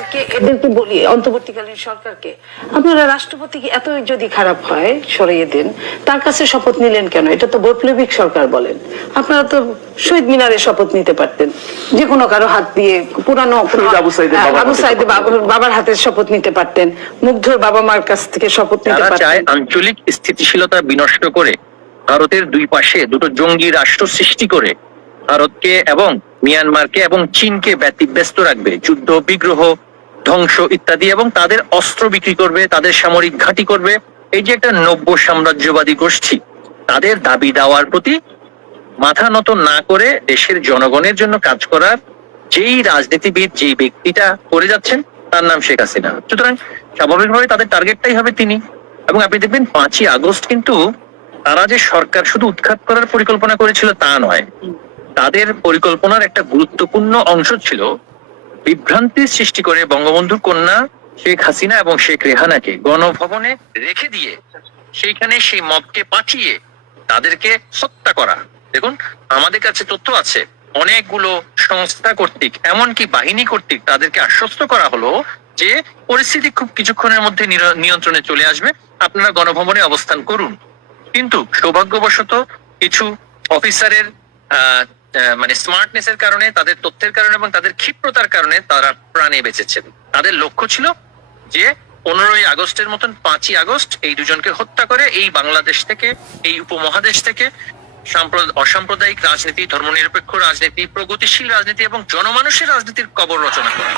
ছেলেদেরকে এদেরকে বলি অন্তর্বর্তীকালীন সরকারকে আপনারা রাষ্ট্রপতিকে এত যদি খারাপ হয় সরিয়ে দেন তার কাছে শপথ নিলেন কেন? এটা তো বৈপ্লবিক সরকার বলেন। আপনারা তো শহীদ মিনারে শপথ নিতে পারতেন। যে কোনো কারও হাত দিয়ে পুরানো আবু শপথ বাবার হাতে শপথ নিতে পারতেন। মুগ্ধর বাবা মার কাছ থেকে শপথ নিতে পারতেন। আঞ্চলিক স্থিতিশীলতা বিনষ্ট করে ভারতের দুই পাশে দুটো জঙ্গি রাষ্ট্র সৃষ্টি করে ভারতকে এবং মিয়ানমারকে এবং চীনকে ব্যতিব্যস্ত রাখবে। যুদ্ধ বিগ্রহ ধ্বংস ইত্যাদি এবং তাদের অস্ত্র বিক্রি করবে, তাদের সামরিক ঘাঁটি করবে। এই যে একটা নব্য সাম্রাজ্যবাদী গোষ্ঠী, তাদের দাবি দেওয়ার প্রতি মাথা নত না করে দেশের জনগণের জন্য কাজ করার যেই রাজনীতিবিদ, যেই ব্যক্তিটা করে যাচ্ছেন, তার নাম শেখ হাসিনা। সুতরাং স্বাভাবিকভাবে তাদের টার্গেটটাই হবে তিনি। এবং আপনি দেখবেন পাঁচই আগস্ট কিন্তু তারা যে সরকার শুধু উৎখাত করার পরিকল্পনা করেছিল তা নয়, তাদের পরিকল্পনার একটা গুরুত্বপূর্ণ অংশ ছিল বিভ্রান্তির সৃষ্টি করে বঙ্গবন্ধুর কন্যা শেখ হাসিনা এবং শেখ রেহানাকে গণভবনে রেখে দিয়ে সেইখানে সেই মবকে পাঠিয়ে তাদেরকে হত্যা করা। দেখুন, আমাদের কাছে তথ্য আছে, অনেকগুলো সংস্থা কর্তৃক, এমনকি বাহিনী কর্তৃক তাদেরকে আশ্বস্ত করা হলো যে পরিস্থিতি খুব কিছুক্ষণের মধ্যে নিয়ন্ত্রণে চলে আসবে। আপনারা গণভবনে অবস্থান করুন। কিন্তু সৌভাগ্যবশত কিছু অফিসারের আহ, স্মার্টনেস এর কারণে তাদের তথ্যের কারণে এবং তাদের ক্ষিপ্রতার কারণে তারা প্রাণে বেঁচেছেন। তাদের লক্ষ্য ছিল যে পনেরোই আগস্টের মতন পাঁচই আগস্ট এই দুজনকে হত্যা করে এই বাংলাদেশ থেকে এই উপমহাদেশ থেকে সাম্প্র- অসাম্প্রদায়িক রাজনীতি ধর্মনিরপেক্ষ রাজনীতি প্রগতিশীল রাজনীতি এবং জনমানুষের রাজনীতির কবর রচনা করা।